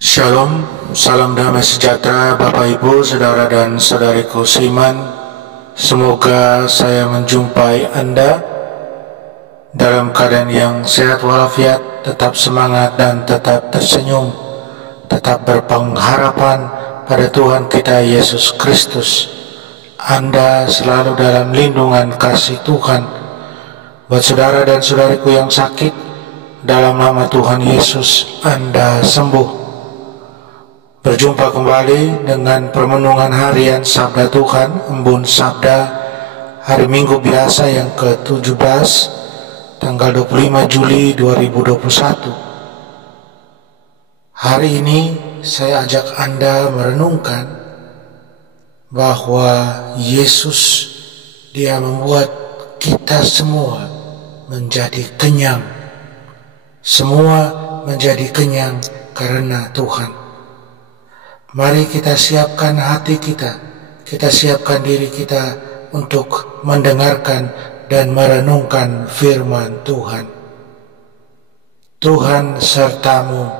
Shalom, salam damai sejahtera Bapak Ibu, Saudara dan Saudariku seiman. Semoga saya menjumpai Anda dalam keadaan yang sehat walafiat, tetap semangat dan tetap tersenyum, tetap berpengharapan pada Tuhan kita Yesus Kristus. Anda selalu dalam lindungan kasih Tuhan. Buat saudara dan saudariku yang sakit, dalam nama Tuhan Yesus Anda sembuh. Berjumpa kembali dengan permenungan harian Sabda Tuhan, Embun Sabda, hari Minggu biasa yang ke-17, tanggal 25 Juli 2021. Hari ini saya ajak Anda merenungkan bahwa Yesus, Dia membuat kita semua menjadi kenyang. Semua menjadi kenyang karena Tuhan. Mari kita siapkan hati kita siapkan diri kita untuk mendengarkan dan merenungkan firman Tuhan. Tuhan sertamu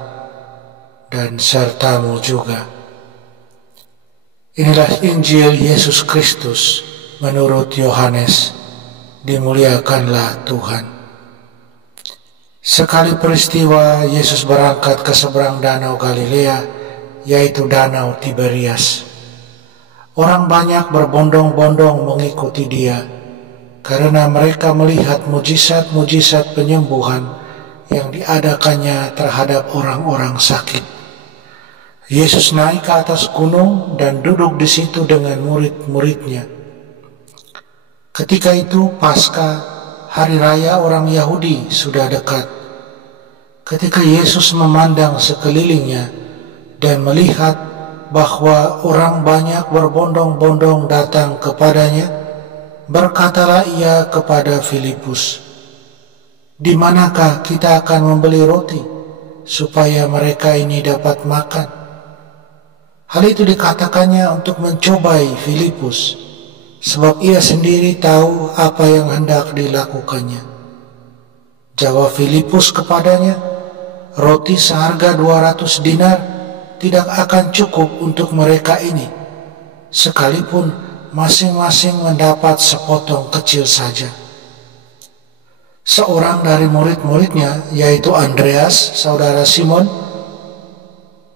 dan sertamu juga. Inilah Injil Yesus Kristus menurut Yohanes. Dimuliakanlah Tuhan. Sekali peristiwa Yesus berangkat ke seberang danau Galilea, yaitu Danau Tiberias. Orang banyak berbondong-bondong mengikuti Dia karena mereka melihat mujizat-mujizat penyembuhan yang diadakannya terhadap orang-orang sakit. Yesus naik ke atas gunung dan duduk di situ dengan murid-muridnya. Ketika itu Paskah, hari raya orang Yahudi, sudah dekat. Ketika Yesus memandang sekelilingnya dan melihat bahwa orang banyak berbondong-bondong datang kepadanya, berkatalah ia kepada Filipus, "Di manakah kita akan membeli roti supaya mereka ini dapat makan?" Hal itu dikatakannya untuk mencobai Filipus, sebab ia sendiri tahu apa yang hendak dilakukannya. Jawab Filipus kepadanya, "Roti seharga 200 dinar tidak akan cukup untuk mereka ini, sekalipun masing-masing mendapat sepotong kecil saja." Seorang dari murid-muridnya, yaitu Andreas, saudara Simon,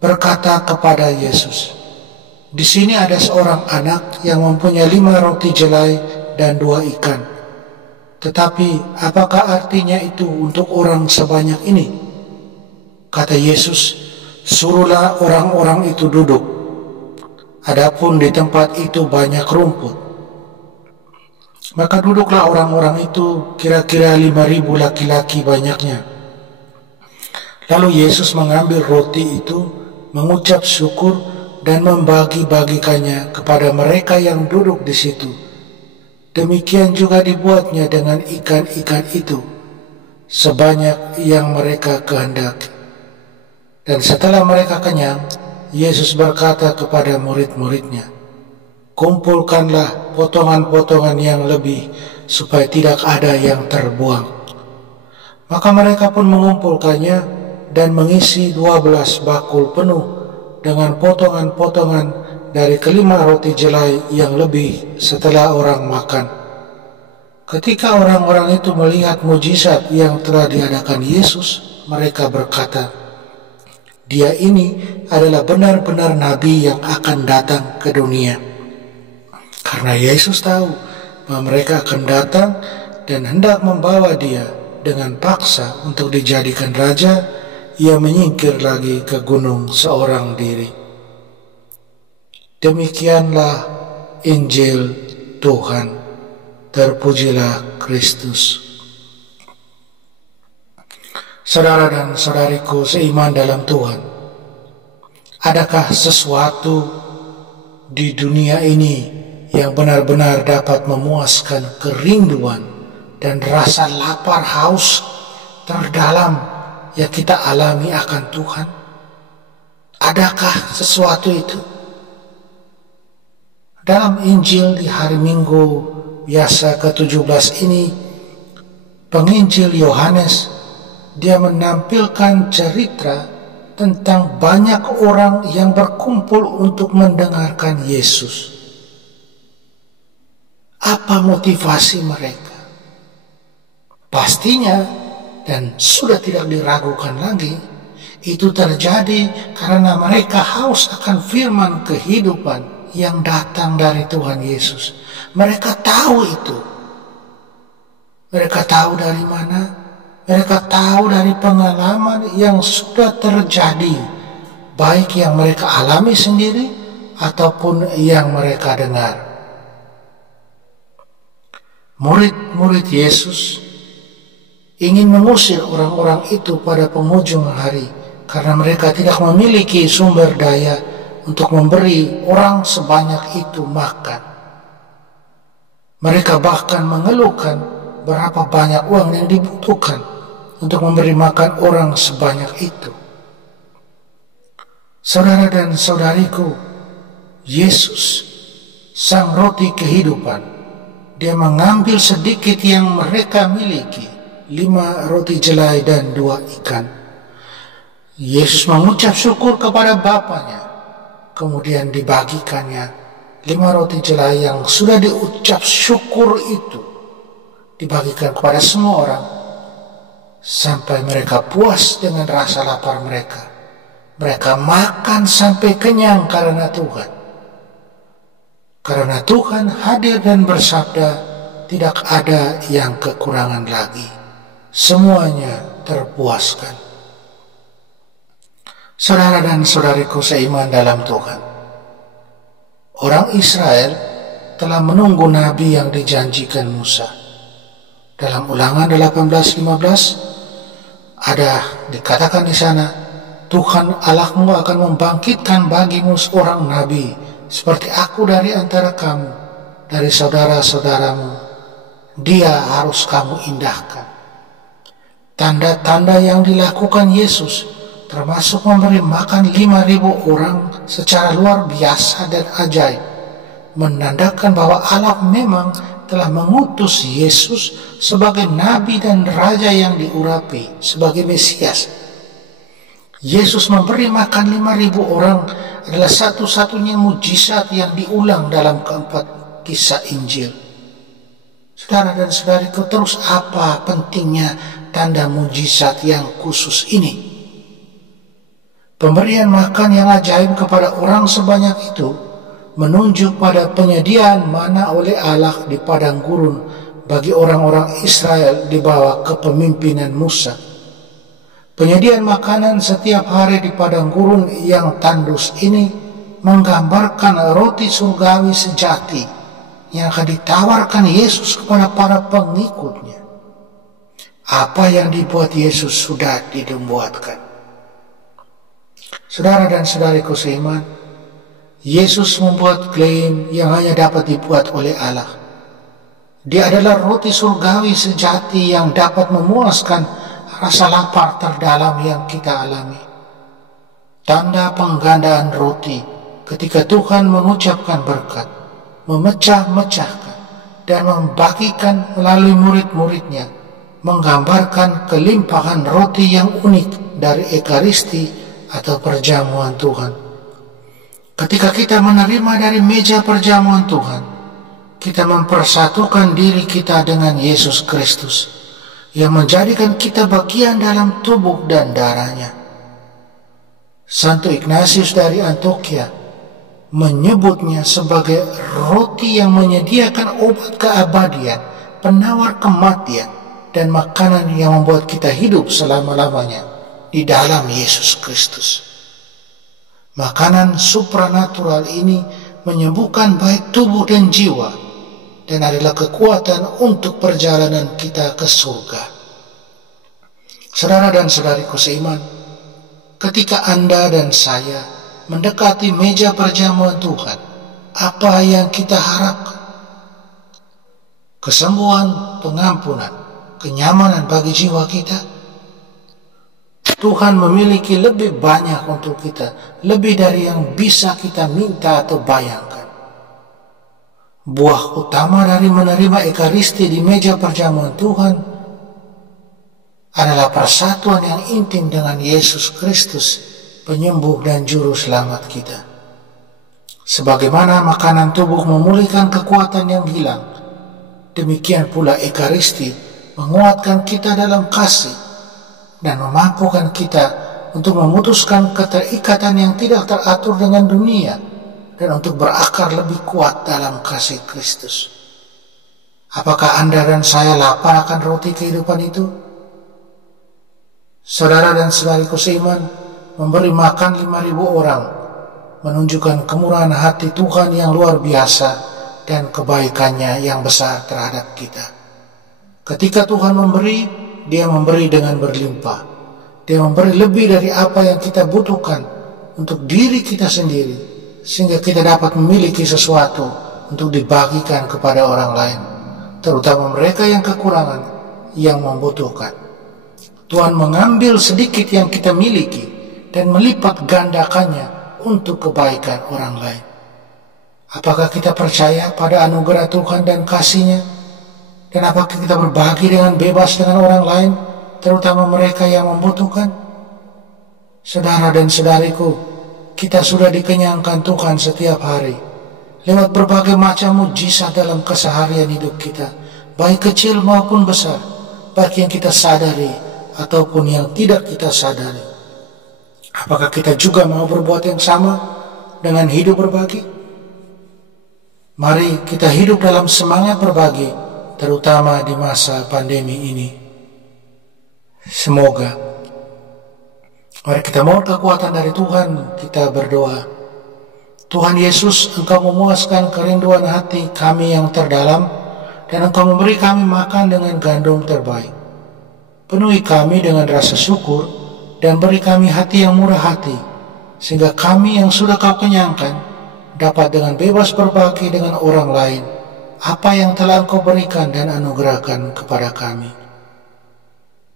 berkata kepada Yesus, "Di sini ada seorang anak yang mempunyai 5 roti jelai dan 2 ikan. Tetapi apakah artinya itu untuk orang sebanyak ini?" Kata Yesus, "Suruhlah orang-orang itu duduk. Adapun di tempat itu banyak rumput." Maka duduklah orang-orang itu, kira-kira 5.000 laki-laki banyaknya. Lalu Yesus mengambil roti itu, mengucap syukur dan membagi-bagikannya kepada mereka yang duduk di situ. Demikian juga dibuatnya dengan ikan-ikan itu, sebanyak yang mereka kehendaki. Dan setelah mereka kenyang, Yesus berkata kepada murid-muridnya, "Kumpulkanlah potongan-potongan yang lebih, supaya tidak ada yang terbuang." Maka mereka pun mengumpulkannya dan mengisi 12 bakul penuh dengan potongan-potongan dari kelima roti jelai yang lebih setelah orang makan. Ketika orang-orang itu melihat mujizat yang telah diadakan Yesus, mereka berkata, "Dia ini adalah benar-benar nabi yang akan datang ke dunia." Karena Yesus tahu bahwa mereka akan datang dan hendak membawa Dia dengan paksa untuk dijadikan raja, Ia menyingkir lagi ke gunung seorang diri. Demikianlah Injil Tuhan. Terpujilah Kristus. Saudara dan saudariku seiman dalam Tuhan, adakah sesuatu di dunia ini yang benar-benar dapat memuaskan kerinduan dan rasa lapar haus terdalam yang kita alami akan Tuhan? Adakah sesuatu itu? Dalam Injil di hari Minggu biasa ke-17 ini, penginjil Yohanes dia menampilkan cerita tentang banyak orang yang berkumpul untuk mendengarkan Yesus. Apa motivasi mereka? Pastinya, dan sudah tidak diragukan lagi, itu terjadi karena mereka haus akan firman kehidupan yang datang dari Tuhan Yesus. Mereka tahu itu. Mereka tahu dari mana? Mereka tahu dari pengalaman yang sudah terjadi, baik yang mereka alami sendiri ataupun yang mereka dengar. Murid-murid Yesus ingin mengusir orang-orang itu pada penghujung hari karena mereka tidak memiliki sumber daya untuk memberi orang sebanyak itu makan. Mereka bahkan mengeluhkan berapa banyak uang yang dibutuhkan untuk memberi makan orang sebanyak itu. Saudara dan saudariku, Yesus, sang roti kehidupan, dia mengambil sedikit yang mereka miliki, 5 roti jelai dan 2 ikan. Yesus mengucap syukur kepada Bapanya, kemudian dibagikannya 5 roti jelai yang sudah diucap syukur itu, dibagikan kepada semua orang, sampai mereka puas dengan rasa lapar mereka. Mereka makan sampai kenyang karena Tuhan. Karena Tuhan hadir dan bersabda, tidak ada yang kekurangan lagi. Semuanya terpuaskan. Saudara dan saudariku seiman dalam Tuhan, orang Israel telah menunggu nabi yang dijanjikan Musa. Dalam Ulangan 18:15 ada dikatakan di sana, Tuhan Allahmu akan membangkitkan bagimu seorang nabi seperti aku dari antara kamu, dari saudara-saudaramu. Dia harus kamu indahkan. Tanda-tanda yang dilakukan Yesus, termasuk memberi makan 5.000 orang secara luar biasa dan ajaib, menandakan bahwa Allah memang telah mengutus Yesus sebagai nabi dan raja yang diurapi sebagai Mesias. Yesus memberi makan 5.000 orang adalah satu-satunya mujizat yang diulang dalam keempat kisah Injil. Saudara dan saudariku, terus apa pentingnya tanda mujizat yang khusus ini? Pemberian makan yang ajaib kepada orang sebanyak itu menunjuk pada penyediaan mana oleh Allah di padang gurun bagi orang-orang Israel di bawah kepemimpinan Musa. Penyediaan makanan setiap hari di padang gurun yang tandus ini menggambarkan roti surgawi sejati yang akan ditawarkan Yesus kepada para pengikutnya. Apa yang dibuat Yesus sudah dibuatkan. Saudara dan saudariku seiman, Yesus membuat klaim yang hanya dapat dibuat oleh Allah. Dia adalah roti surgawi sejati yang dapat memuaskan rasa lapar terdalam yang kita alami. Tanda penggandaan roti ketika Tuhan mengucapkan berkat, memecah-mecahkan dan membagikan melalui murid-muridnya, menggambarkan kelimpahan roti yang unik dari Ekaristi atau perjamuan Tuhan. Ketika kita menerima dari meja perjamuan Tuhan, kita mempersatukan diri kita dengan Yesus Kristus yang menjadikan kita bagian dalam tubuh dan darahnya. Santo Ignatius dari Antioquia menyebutnya sebagai roti yang menyediakan obat keabadian, penawar kematian, dan makanan yang membuat kita hidup selama-lamanya di dalam Yesus Kristus. Makanan supranatural ini menyembuhkan baik tubuh dan jiwa, dan adalah kekuatan untuk perjalanan kita ke surga. Saudara dan saudariku seiman, ketika Anda dan saya mendekati meja perjamuan Tuhan, apa yang kita harapkan? Kesembuhan, pengampunan, kenyamanan bagi jiwa kita. Tuhan memiliki lebih banyak untuk kita, lebih dari yang bisa kita minta atau bayangkan. Buah utama dari menerima Ekaristi di meja perjamuan Tuhan adalah persatuan yang intim dengan Yesus Kristus, penyembuh dan juru selamat kita. Sebagaimana makanan tubuh memulihkan kekuatan yang hilang, demikian pula Ekaristi menguatkan kita dalam kasih dan memampukan kita untuk memutuskan keterikatan yang tidak teratur dengan dunia dan untuk berakar lebih kuat dalam kasih Kristus. Apakah Anda dan saya lapar akan roti kehidupan itu? Saudara dan saudariku seiman, memberi makan 5.000 orang menunjukkan kemurahan hati Tuhan yang luar biasa dan kebaikannya yang besar terhadap kita. Ketika Tuhan memberi, Dia memberi dengan berlimpah. Dia memberi lebih dari apa yang kita butuhkan untuk diri kita sendiri, sehingga kita dapat memiliki sesuatu untuk dibagikan kepada orang lain, terutama mereka yang kekurangan, yang membutuhkan. Tuhan mengambil sedikit yang kita miliki dan melipat gandakannya untuk kebaikan orang lain. Apakah kita percaya pada anugerah Tuhan dan kasih-Nya? Dan apakah kita berbagi dengan bebas dengan orang lain, terutama mereka yang membutuhkan? Saudara dan saudariku, kita sudah dikenyangkan Tuhan setiap hari lewat berbagai macam mujizat dalam keseharian hidup kita, baik kecil maupun besar, baik yang kita sadari ataupun yang tidak kita sadari. Apakah kita juga mau berbuat yang sama dengan hidup berbagi? Mari kita hidup dalam semangat berbagi, terutama di masa pandemi ini. Semoga. Mari kita mohon kekuatan dari Tuhan, kita berdoa. Tuhan Yesus, Engkau memuaskan kerinduan hati kami yang terdalam, dan Engkau memberi kami makan dengan gandum terbaik. Penuhi kami dengan rasa syukur, dan beri kami hati yang murah hati, sehingga kami yang sudah Kau kenyangkan dapat dengan bebas berbagi dengan orang lain apa yang telah Engkau berikan dan anugerahkan kepada kami.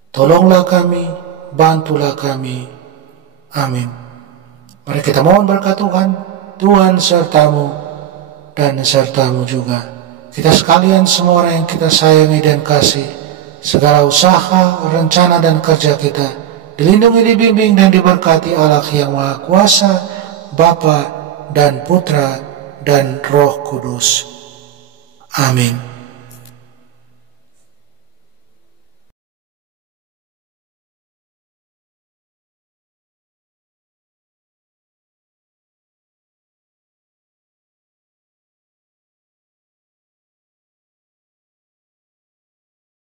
Tolonglah kami, bantulah kami. Amin. Mari kita mohon berkat Tuhan. Tuhan sertamu dan sertamu juga. Kita sekalian semua orang yang kita sayangi dan kasih, segala usaha, rencana dan kerja kita dilindungi, dibimbing dan diberkati Allah yang Maha Kuasa, Bapa dan Putra dan Roh Kudus. Amin.